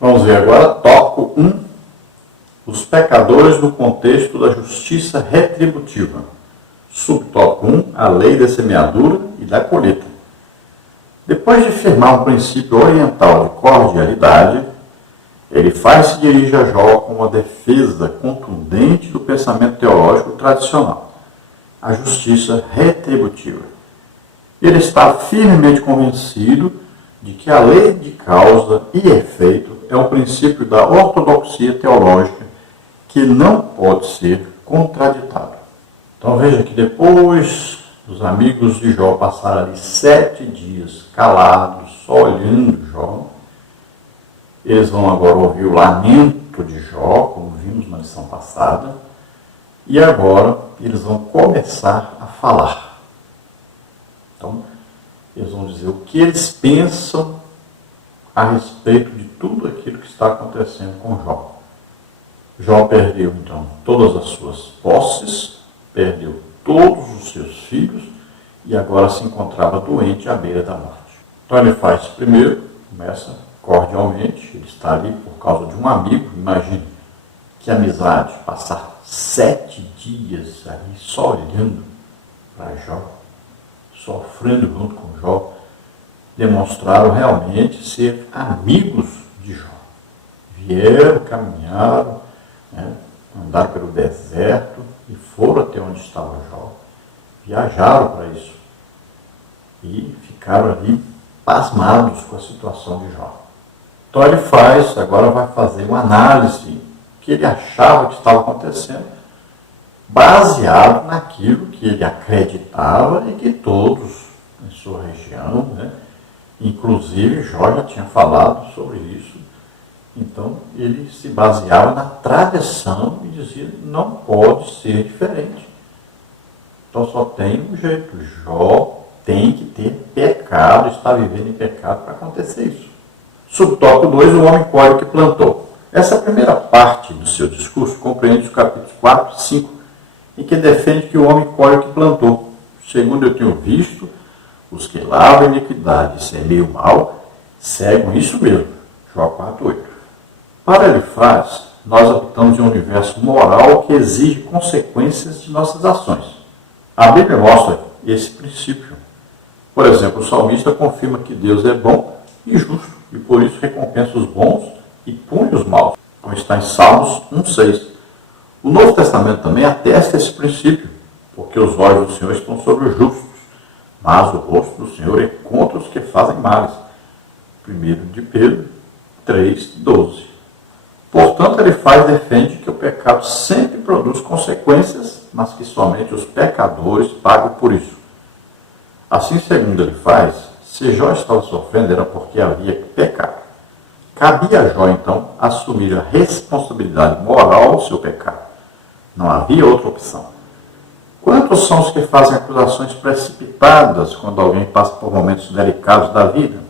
Vamos ver agora, tópico 1, os pecadores no contexto da justiça retributiva. Subtópico 1, a lei da semeadura e da colheita. Depois de firmar um princípio oriental de cordialidade, Elifaz se dirige a Jó com uma defesa contundente do pensamento teológico tradicional, a justiça retributiva. Ele está firmemente convencido de que a lei de causa e efeito é um princípio da ortodoxia teológica que não pode ser contraditado. Então veja que depois os amigos de Jó passaram ali 7 dias calados, só olhando Jó, eles vão agora ouvir o lamento de Jó, como vimos na lição passada, e agora eles vão começar a falar. Então, eles vão dizer o que eles pensam a respeito de tudo aquilo que está acontecendo com Jó. Jó perdeu, então, todas as suas posses, perdeu todos os seus filhos e agora se encontrava doente à beira da morte. Então ele faz primeiro, começa cordialmente, ele está ali por causa de um amigo, imagine que amizade, passar 7 dias ali só olhando para Jó, sofrendo junto com Jó, demonstraram realmente ser amigos de Jó. Vieram, caminharam, andaram pelo deserto e foram até onde estava Jó. Viajaram para isso. E ficaram ali pasmados com a situação de Jó. Então ele agora vai fazer uma análise que ele achava que estava acontecendo, baseado naquilo que ele acreditava e que todos em sua região, inclusive Jó já tinha falado sobre isso. Então ele se baseava na tradição e dizia, não pode ser diferente. Então só tem um jeito, Jó tem que ter pecado, está vivendo em pecado para acontecer isso. Subtópico 2, o homem colhe o que plantou. Essa primeira parte do seu discurso compreende os capítulos 4 e 5, em que defende que o homem colhe o que plantou. Segundo eu tenho visto, os que lavam iniquidade e semeiam mal, seguem isso mesmo. Jó 4:8. Para Elifaz, nós habitamos em um universo moral que exige consequências de nossas ações. A Bíblia mostra esse princípio. Por exemplo, o salmista confirma que Deus é bom e justo, e por isso recompensa os bons e pune os maus, como está em Salmos 1:6. O Novo Testamento também atesta esse princípio, porque os olhos do Senhor estão sobre os justos, mas o rosto do Senhor é contra os que fazem males. 1 de Pedro 3:12. Portanto, Elifaz defende que o pecado sempre produz consequências, mas que somente os pecadores pagam por isso. Assim, segundo Elifaz, se Jó estava sofrendo era porque havia pecado. Cabia a Jó, então, assumir a responsabilidade moral do seu pecado. Não havia outra opção. Quantos são os que fazem acusações precipitadas quando alguém passa por momentos delicados da vida?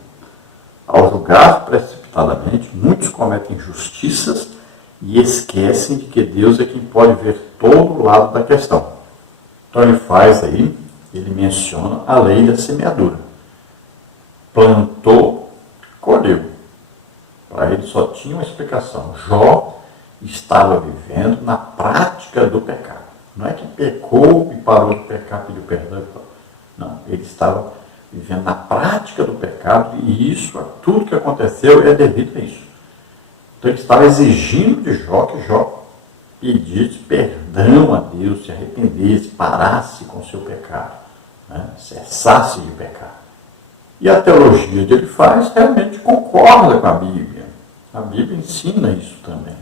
Ao julgar precipitadamente, muitos cometem injustiças e esquecem de que Deus é quem pode ver todo o lado da questão. Então ele menciona a lei da semeadura. Plantou, colheu. Para ele só tinha uma explicação. Jó estava vivendo na prática do pecado. Não é que pecou e parou de pecar, pediu perdão. Não, ele estava vivendo na prática do pecado e isso, tudo que aconteceu é devido a isso. Então ele estava exigindo de Jó que Jó pedisse perdão a Deus, se arrependesse, parasse com o seu pecado, cessasse de pecar. E a teologia de Elifaz realmente concorda com a Bíblia. A Bíblia ensina isso também.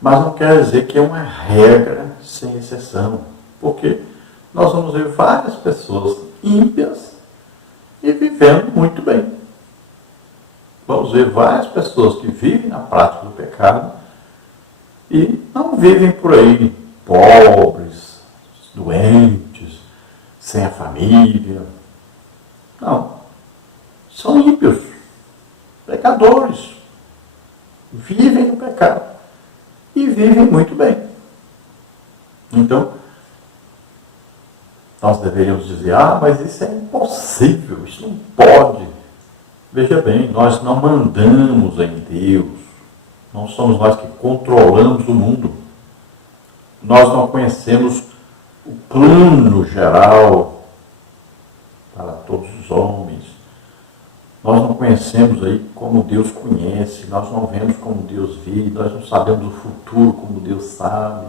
Mas não quer dizer que é uma regra sem exceção. Porque nós vamos ver várias pessoas ímpias e vivendo muito bem. Vamos ver várias pessoas que vivem na prática do pecado e não vivem por aí pobres, doentes, sem a família. Não. São ímpios, pecadores, vivem no pecado e vivem muito bem. Então, nós deveríamos dizer, mas isso é impossível, isso não pode. Veja bem, nós não mandamos em Deus, Não somos nós que controlamos o mundo. Nós não conhecemos o plano geral para todos os homens. Nós não conhecemos aí como Deus conhece, nós não vemos como Deus vê, nós não sabemos o futuro como Deus sabe.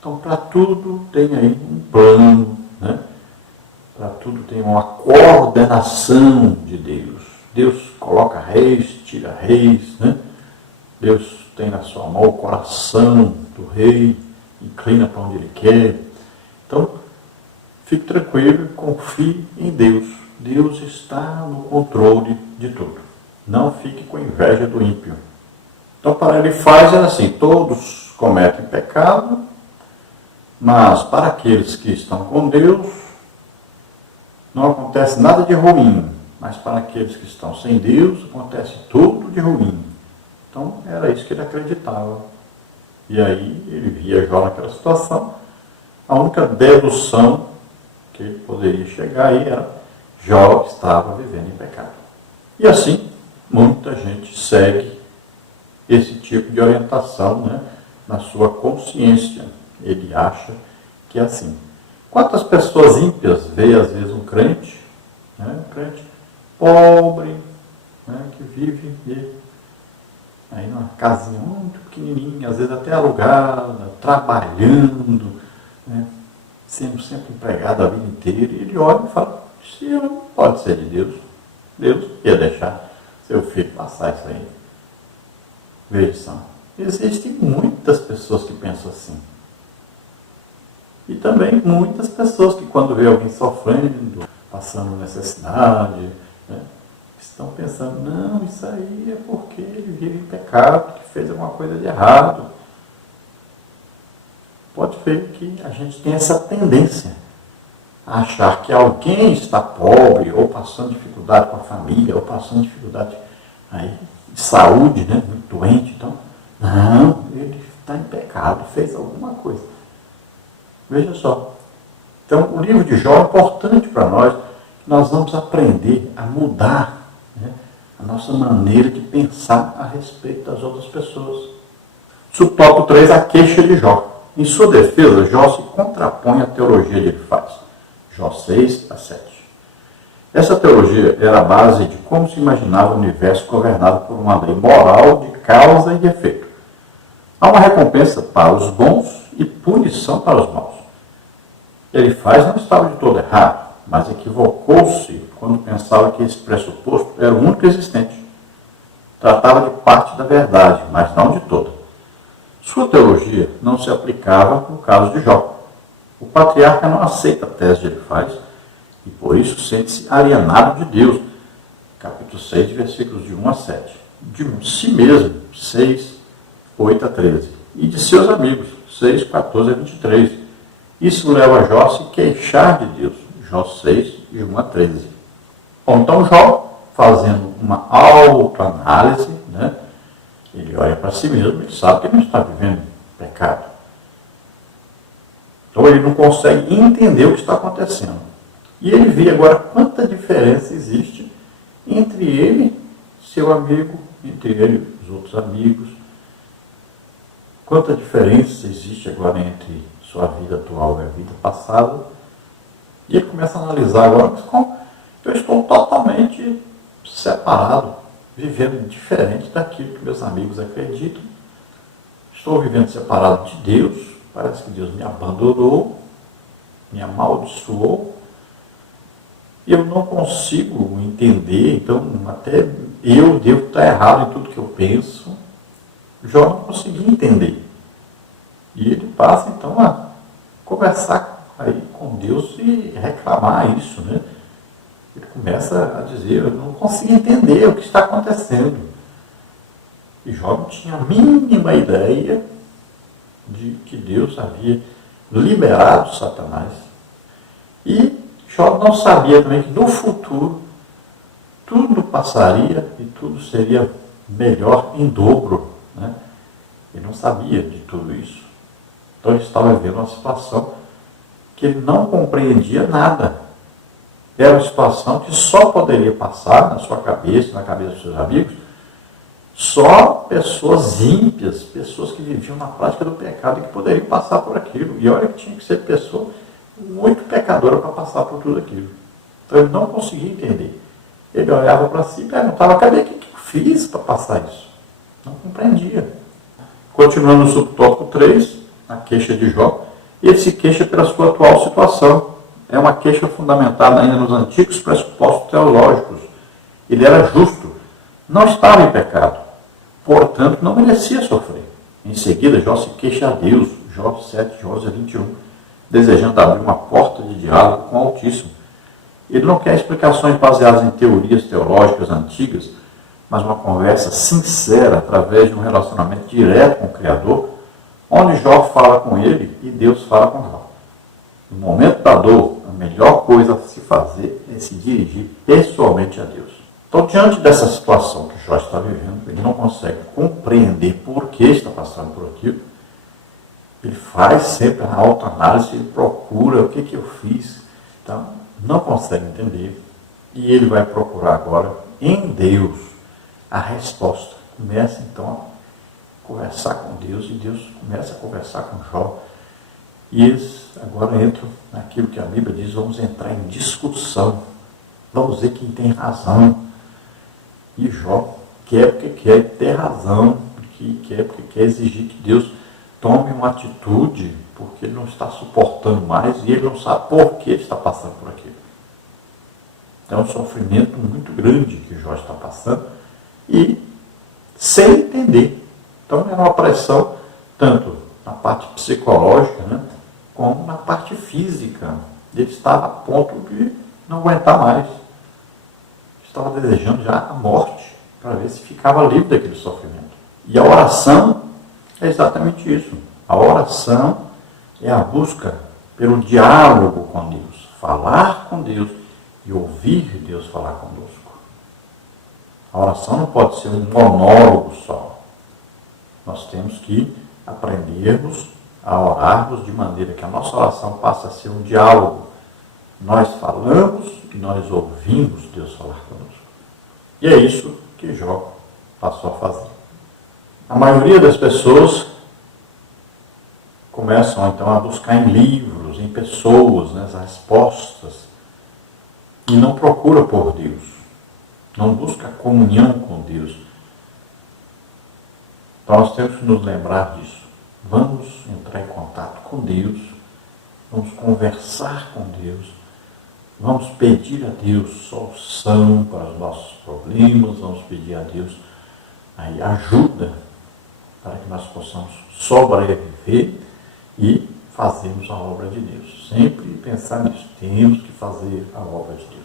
Então, para tudo tem aí um plano, né? Para tudo tem uma coordenação de Deus. Deus coloca reis, tira reis, né? Deus tem na sua mão o coração do rei, inclina para onde ele quer. Então, fique tranquilo e confie em Deus. Deus está no controle de tudo. Não fique com inveja do ímpio. Então, para ele faz assim, todos cometem pecado, mas para aqueles que estão com Deus, não acontece nada de ruim, mas para aqueles que estão sem Deus, acontece tudo de ruim. Então, era isso que ele acreditava. E aí, ele via Jó naquela situação. A única dedução que ele poderia chegar aí era Jó estava vivendo em pecado. E assim, muita gente segue esse tipo de orientação, né, na sua consciência. Ele acha que é assim. Quantas pessoas ímpias vê, às vezes, um crente pobre, né, que vive aí numa casinha muito pequenininha, às vezes até alugada, trabalhando, né, sendo sempre empregado a vida inteira, e ele olha e fala, isso não pode ser de Deus. Deus ia deixar seu filho passar isso aí. Veja só, existem muitas pessoas que pensam assim. E também muitas pessoas que quando vê alguém sofrendo, passando necessidade, né, estão pensando, não, isso aí é porque ele vive em pecado, que fez alguma coisa de errado. Pode ver que a gente tem essa tendência a achar que alguém está pobre, ou passando dificuldade com a família, ou passando dificuldade aí, de saúde, né, muito doente. Então, não, ele está em pecado, fez alguma coisa. Veja só. Então, o livro de Jó é importante para nós, que nós vamos aprender a mudar, né, a nossa maneira de pensar a respeito das outras pessoas. Subtópico 3, a queixa de Jó. Em sua defesa, Jó se contrapõe à teologia de Elifaz. Jó 6 a 7. Essa teologia era a base de como se imaginava o universo governado por uma lei moral de causa e efeito. Há uma recompensa para os bons e punição para os maus. Elifaz não estava de todo errado, mas equivocou-se quando pensava que esse pressuposto era o único existente. Tratava de parte da verdade, mas não de toda. Sua teologia não se aplicava no caso de Jó. O patriarca não aceita a tese de Elifaz e por isso sente-se alienado de Deus. Capítulo 6, versículos de 1 a 7. De si mesmo, 6, 8 a 13. E de seus amigos, 6, 14 a 23. Isso leva Jó a se queixar de Deus. Jó 6, de 1 a 13. Bom, então Jó, fazendo uma autoanálise, né, ele olha para si mesmo, ele sabe que ele não está vivendo pecado. Então ele não consegue entender o que está acontecendo. E ele vê agora quanta diferença existe entre ele, seu amigo, entre ele e os outros amigos. Quanta diferença existe agora entre sua vida atual e a vida passada. E ele começa a analisar agora, mas como eu estou totalmente separado, vivendo diferente daquilo que meus amigos acreditam. Estou vivendo separado de Deus, parece que Deus me abandonou, me amaldiçoou, e eu não consigo entender, então até eu devo estar errado em tudo que eu penso. Jó não conseguia entender. E ele passa então a conversar aí com Deus e reclamar isso, né? Ele começa a dizer, eu não consigo entender o que está acontecendo. E Jó não tinha a mínima ideia de que Deus havia liberado Satanás. E Jó não sabia também que no futuro tudo passaria e tudo seria melhor em dobro, né? Ele não sabia de tudo isso. Então ele estava vivendo uma situação que ele não compreendia nada. Era uma situação que só poderia passar na sua cabeça, na cabeça dos seus amigos, Só pessoas ímpias, pessoas que viviam na prática do pecado e que poderiam passar por aquilo. E olha que tinha que ser pessoa muito pecadora para passar por tudo aquilo. Então ele não conseguia entender. Ele olhava para si e perguntava, cadê o que eu fiz para passar isso? Não compreendia. Continuando no subtópico 3, a queixa de Jó, ele se queixa pela sua atual situação. É uma queixa fundamentada ainda nos antigos pressupostos teológicos. Ele era justo, não estava em pecado, portanto não merecia sofrer. Em seguida, Jó se queixa a Deus, Jó 7, Jó 21, desejando abrir uma porta de diálogo com o Altíssimo. Ele não quer explicações baseadas em teorias teológicas antigas, mas uma conversa sincera através de um relacionamento direto com o Criador, onde Jó fala com ele e Deus fala com Jó. No momento da dor, a melhor coisa a se fazer é se dirigir pessoalmente a Deus. Então, diante dessa situação que Jó está vivendo, ele não consegue compreender por que está passando por aquilo. Ele faz sempre a autoanálise, ele procura o que eu fiz. Então, não consegue entender. E ele vai procurar agora em Deus a resposta. Começa então a conversar com Deus e Deus começa a conversar com Jó. E eles agora entram naquilo que a Bíblia diz, vamos entrar em discussão. Vamos ver quem tem razão. E Jó quer porque quer ter razão, porque quer exigir que Deus tome uma atitude, porque ele não está suportando mais e ele não sabe por que ele está passando por aquilo. Então é um sofrimento muito grande que Jó está passando e sem entender. Então era uma pressão tanto na parte psicológica, né, como na parte física. Ele estava a ponto de não aguentar mais. Estava desejando já a morte, para ver se ficava livre daquele sofrimento. E a oração é exatamente isso. A oração é a busca pelo diálogo com Deus, falar com Deus e ouvir Deus falar conosco. A oração não pode ser um monólogo só. Nós temos que aprendermos a orarmos de maneira que a nossa oração passe a ser um diálogo. Nós falamos e nós ouvimos Deus falar conosco. E é isso que Jó passou a fazer. A maioria das pessoas começam então a buscar em livros, em pessoas, né, as respostas, e não procura por Deus, não busca comunhão com Deus. Então nós temos que nos lembrar disso. Vamos entrar em contato com Deus, vamos conversar com Deus, vamos pedir a Deus solução para os nossos problemas, vamos pedir a Deus aí ajuda para que nós possamos sobreviver e fazermos a obra de Deus. Sempre pensar nisso, temos que fazer a obra de Deus.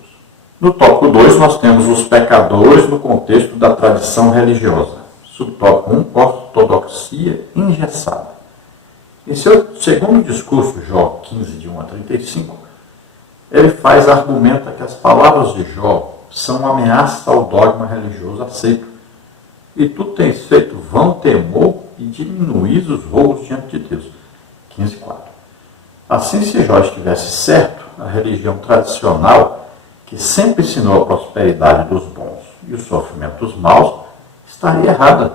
No tópico 2 nós temos os pecadores no contexto da tradição religiosa. Subtópico 1, ortodoxia engessada. Em seu segundo discurso, Jó 15, de 1 a 35, ele argumenta que as palavras de Jó são uma ameaça ao dogma religioso aceito. E tu tens feito vão temor e diminuís os roubos diante de Deus. 15:4. Assim, se Jó estivesse certo, a religião tradicional, que sempre ensinou a prosperidade dos bons e o sofrimento dos maus, estaria errada.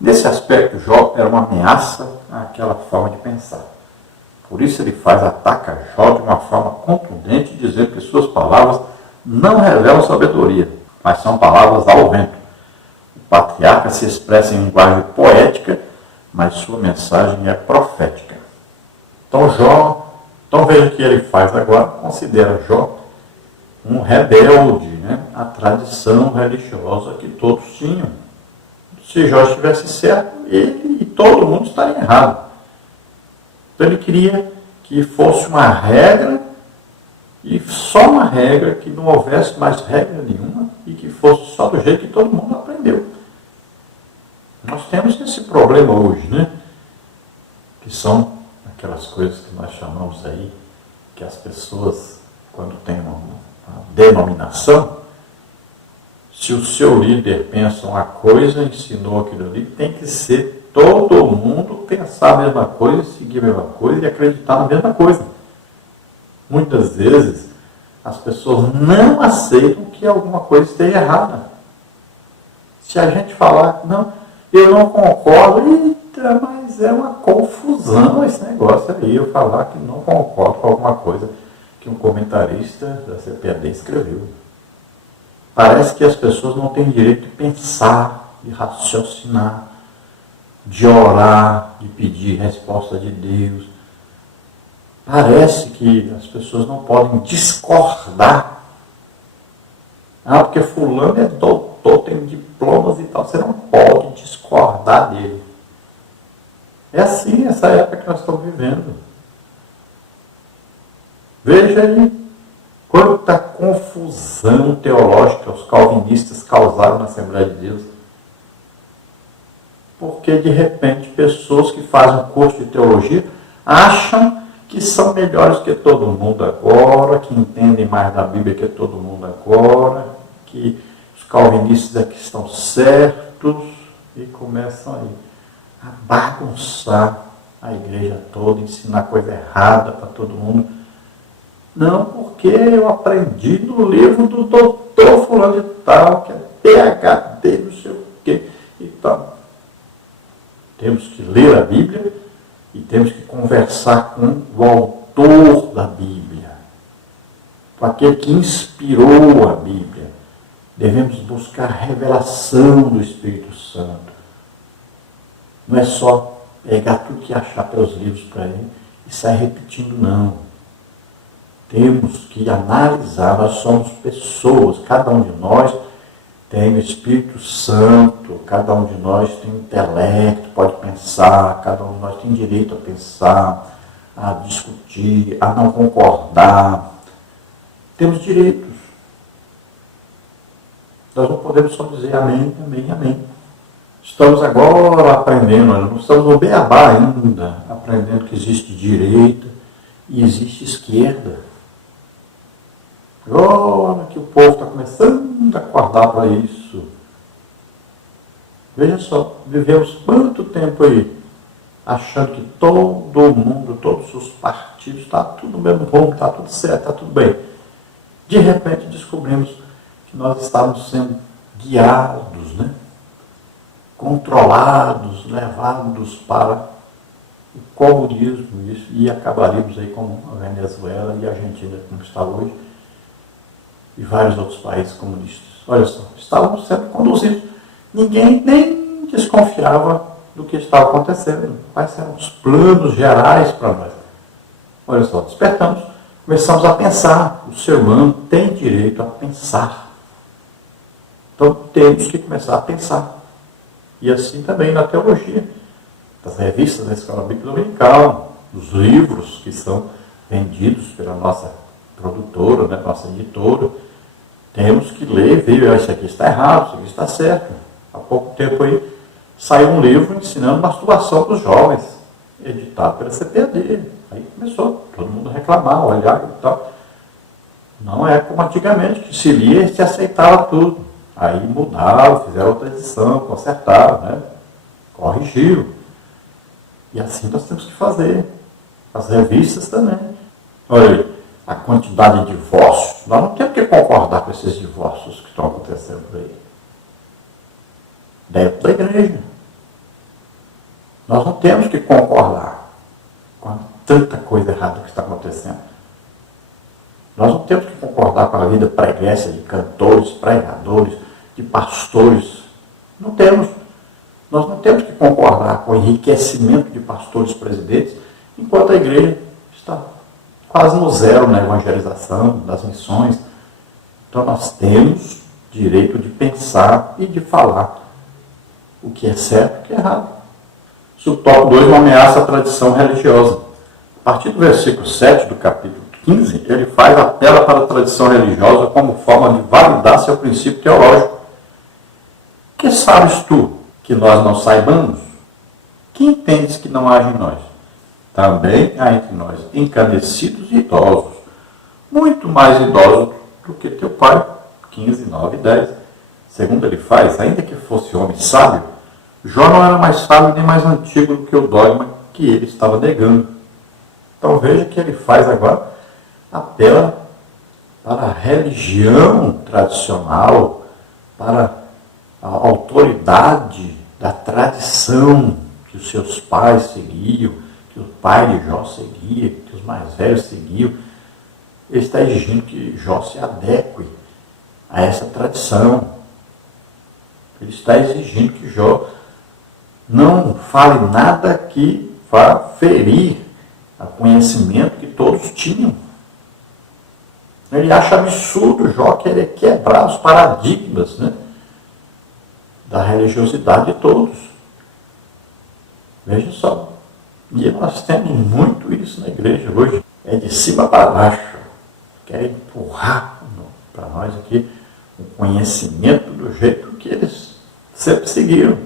Nesse aspecto, Jó era uma ameaça àquela forma de pensar. Por isso ele ataca Jó de uma forma contundente, dizendo que suas palavras não revelam sabedoria, mas são palavras ao vento. O patriarca se expressa em linguagem poética, mas sua mensagem é profética. Então veja o que ele faz agora, considera Jó um rebelde, né, à tradição religiosa que todos tinham. Se Jó estivesse certo, ele e todo mundo estaria errado. Então ele queria que fosse uma regra, e só uma regra, que não houvesse mais regra nenhuma, e que fosse só do jeito que todo mundo aprendeu. Nós temos esse problema hoje, né? Que são aquelas coisas que nós chamamos aí, que as pessoas, quando têm uma denominação, se o seu líder pensa uma coisa, ensinou aquilo ali, tem que ser todo mundo pensar a mesma coisa, seguir a mesma coisa e acreditar na mesma coisa. Muitas vezes, as pessoas não aceitam que alguma coisa esteja errada. Se a gente falar, não, eu não concordo, eita, mas é uma confusão esse negócio aí, eu falar que não concordo com alguma coisa que um comentarista da CPAD escreveu. Parece que as pessoas não têm direito de pensar, de raciocinar, de orar, de pedir resposta de Deus. Parece que as pessoas não podem discordar. Ah, porque fulano é doutor, tem diplomas e tal. Você não pode discordar dele. É assim essa época que nós estamos vivendo. Veja aí quanta confusão teológica os calvinistas causaram na Assembleia de Deus. Porque, de repente, pessoas que fazem um curso de teologia acham que são melhores que todo mundo agora, que entendem mais da Bíblia que todo mundo agora, que os calvinistas aqui estão certos, e começam aí a bagunçar a igreja toda, ensinar coisa errada para todo mundo. Não, porque eu aprendi no livro do doutor fulano de tal, que é PhD, não sei o quê, e tal. Temos que ler a Bíblia e temos que conversar com o autor da Bíblia, com aquele que inspirou a Bíblia. Devemos buscar a revelação do Espírito Santo. Não é só pegar tudo que achar pelos livros para ele e sair repetindo, não. Temos que analisar, nós somos pessoas, cada um de nós tem o Espírito Santo, cada um de nós tem intelecto, pode pensar, cada um de nós tem direito a pensar, a discutir, a não concordar. Temos direitos. Nós não podemos só dizer amém, amém, amém. Estamos agora aprendendo, nós não estamos no beabá ainda, aprendendo que existe direita e existe esquerda. Agora que o povo está começando a acordar para isso. Veja só, vivemos quanto tempo aí achando que todo mundo, todos os partidos, está tudo no mesmo rumo, está tudo certo, está tudo bem. De repente descobrimos que nós estávamos sendo guiados, né? Controlados, levados para o comunismo, isso, e acabaríamos aí como a Venezuela e a Argentina, como está hoje, e vários outros países comunistas. Olha só, estávamos sendo conduzidos. Ninguém nem desconfiava do que estava acontecendo. Quais eram os planos gerais para nós? Olha só, despertamos, começamos a pensar. O ser humano tem direito a pensar. Então temos que começar a pensar. E assim também na teologia, das revistas da Escola Bíblica Dominical, dos livros que são vendidos pela nossa produtora, né, nossa editora. Temos que ler e ver, isso aqui está errado, isso aqui está certo. Há pouco tempo aí saiu um livro ensinando masturbação para os jovens, editado pela CPAD. Aí começou todo mundo a reclamar, olhar e tal. Não é como antigamente, que se lia e se aceitava tudo. Aí mudaram, fizeram outra edição, consertaram, né? Corrigiram. E assim nós temos que fazer. As revistas também. Olha aí, a quantidade de divórcios. Nós não temos que concordar com esses divórcios que estão acontecendo por aí. Dentro da igreja. Nós não temos que concordar com tanta coisa errada que está acontecendo. Nós não temos que concordar com a vida pregressa de cantores, pregadores, de pastores. Não temos. Nós não temos que concordar com o enriquecimento de pastores presidentes, enquanto a igreja está quase no zero na evangelização, das missões. Então nós temos direito de pensar e de falar o que é certo e o que é errado. Subtópico 2, uma ameaça à tradição religiosa. A partir do versículo 7 do capítulo 15, ele apela para a tradição religiosa como forma de validar seu princípio teológico. Que sabes tu que nós não saibamos? Que entendes que não haja em nós? Também há entre nós encanecidos e idosos, muito mais idosos do que teu pai. 15, 9 e 10. Segundo ele faz, ainda que fosse homem sábio, Jó não era mais sábio nem mais antigo do que o dogma que ele estava negando. Então veja que ele faz agora, apela para a religião tradicional, para a autoridade da tradição que os seus pais seguiam, que o pai de Jó seguia, que os mais velhos seguiam. Ele está exigindo que Jó se adeque a essa tradição. Ele está exigindo que Jó não fale nada que vá ferir o conhecimento que todos tinham. Ele acha absurdo Jó querer quebrar os paradigmas, né, da religiosidade de todos. Veja só. E nós temos muito isso na igreja hoje. É de cima para baixo. Querem empurrar para nós aqui o conhecimento do jeito que eles sempre seguiram.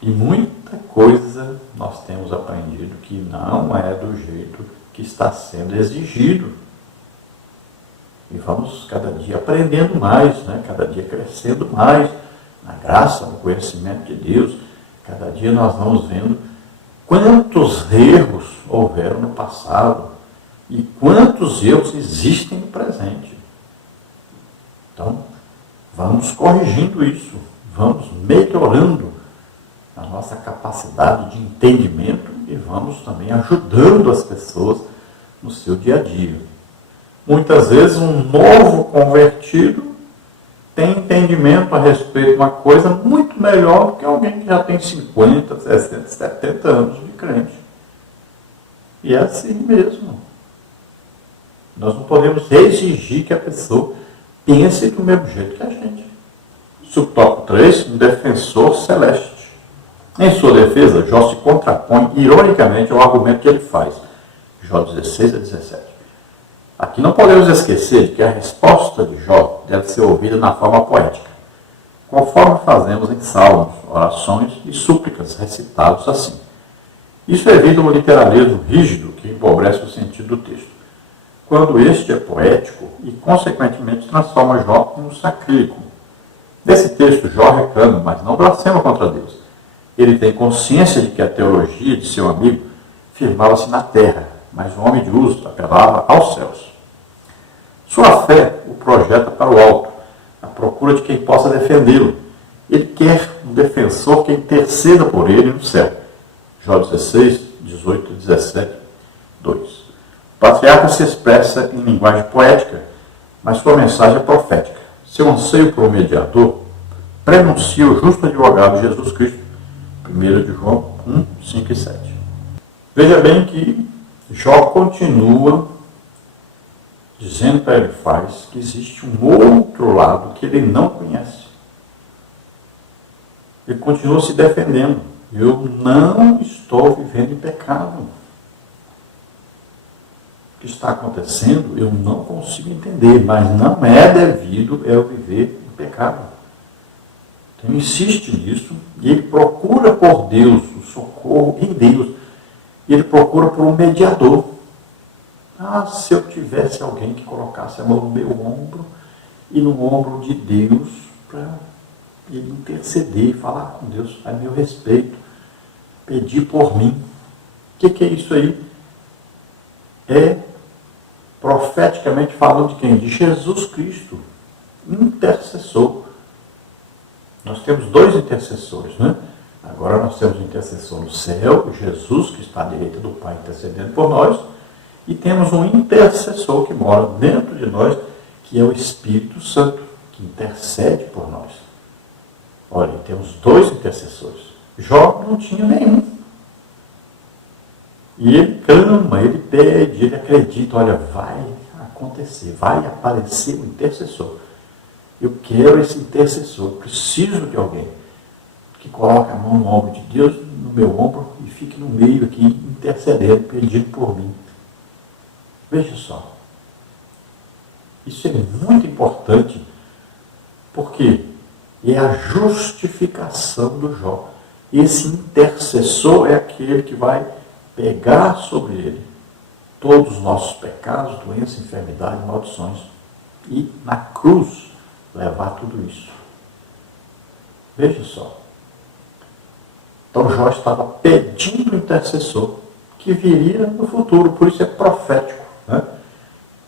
E muita coisa nós temos aprendido que não é do jeito que está sendo exigido. E vamos cada dia aprendendo mais, né? Cada dia crescendo mais na graça, no conhecimento de Deus. Cada dia nós vamos vendo quantos erros houveram no passado e quantos erros existem no presente. Então, vamos corrigindo isso, vamos melhorando a nossa capacidade de entendimento e vamos também ajudando as pessoas no seu dia a dia. Muitas vezes um novo convertido tem entendimento a respeito de uma coisa muito melhor do que alguém que já tem 50, 60, 70 anos de crente. E é assim mesmo. Nós não podemos exigir que a pessoa pense do mesmo jeito que a gente. Subtópico 3, um defensor celeste. Em sua defesa, Jó se contrapõe ironicamente ao argumento que ele faz. Jó 16 a 17. Aqui não podemos esquecer de que a resposta de Jó deve ser ouvida na forma poética, conforme fazemos em salmos, orações e súplicas recitados assim. Isso evita um literalismo rígido que empobrece o sentido do texto, quando este é poético e, consequentemente, transforma Jó em um sacrílego. Nesse texto, Jó reclama, mas não blasfema contra Deus. Ele tem consciência de que a teologia de seu amigo firmava-se na terra, mas o homem de uso apelava aos céus. Sua fé o projeta para o alto, à procura de quem possa defendê-lo. Ele quer um defensor que interceda por ele no céu. Jó 16, 18 e 17, 2. O patriarca se expressa em linguagem poética, mas sua mensagem é profética. Seu anseio por um mediador prenuncia o justo advogado Jesus Cristo. 1 de João 1, 5 e 7. Veja bem que Jó continua dizendo para Elifaz que existe um outro lado que ele não conhece. Ele continua se defendendo. Eu não estou vivendo em pecado. O que está acontecendo eu não consigo entender, mas não é devido eu viver em pecado. Então insiste nisso e ele procura por Deus, o socorro em Deus. E ele procura por um mediador. Ah, se eu tivesse alguém que colocasse a mão no meu ombro e no ombro de Deus para ele interceder, falar com Deus a meu respeito, pedir por mim. O que é isso aí? É profeticamente falando de quem? De Jesus Cristo, intercessor. Nós temos dois intercessores, né? Agora nós temos o intercessor no céu, Jesus, que está à direita do Pai intercedendo por nós, e temos um intercessor que mora dentro de nós, que é o Espírito Santo, que intercede por nós. Olha, temos dois intercessores. Jó não tinha nenhum. E ele clama, ele pede, ele acredita, olha, vai acontecer, vai aparecer um intercessor. Eu quero esse intercessor, preciso de alguém que coloque a mão no ombro de Deus, no meu ombro, e fique no meio aqui, intercedendo, pedindo por mim. Veja só. Isso é muito importante, porque é a justificação do Jó. Esse intercessor é aquele que vai pegar sobre ele todos os nossos pecados, doenças, enfermidades, maldições, e na cruz levar tudo isso. Veja só. Então Jó estava pedindo o intercessor que viria no futuro, por isso é profético. Né?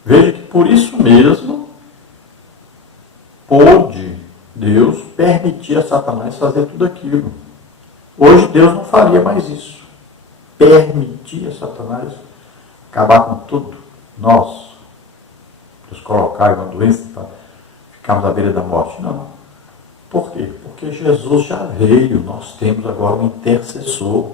Veja que por isso mesmo pôde permitia a Satanás fazer tudo aquilo. Hoje Deus não faria mais isso. Permitia a Satanás acabar com tudo. Nós, nos colocar em uma doença, ficarmos à beira da morte. Não. Por quê? Porque Jesus já veio. Nós temos agora um intercessor.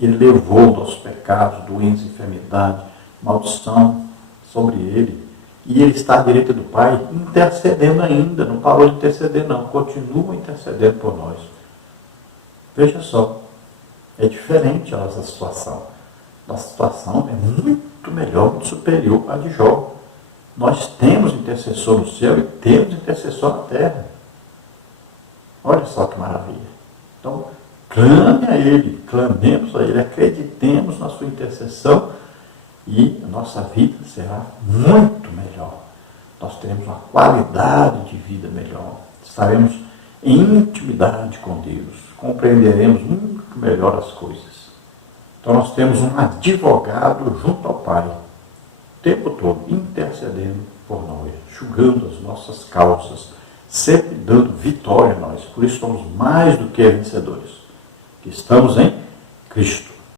Ele levou nossos pecados, doenças, enfermidade, maldição sobre ele. E ele está à direita do Pai, intercedendo ainda. Não parou de interceder, não. Continua intercedendo por nós. Veja só. É diferente a nossa situação. Nossa situação é muito melhor, muito superior à de Jó. Nós temos intercessor no céu e temos intercessor na terra. Olha só que maravilha. Então, clame a Ele, clamemos a Ele, acreditemos na sua intercessão e a nossa vida será muito melhor. Nós teremos uma qualidade de vida melhor. Estaremos em intimidade com Deus. Compreenderemos muito melhor as coisas. Então nós temos um advogado junto ao Pai, o tempo todo, intercedendo por nós, julgando as nossas causas, sempre dando vitória a nós. Por isso somos mais do que vencedores, que estamos em Cristo.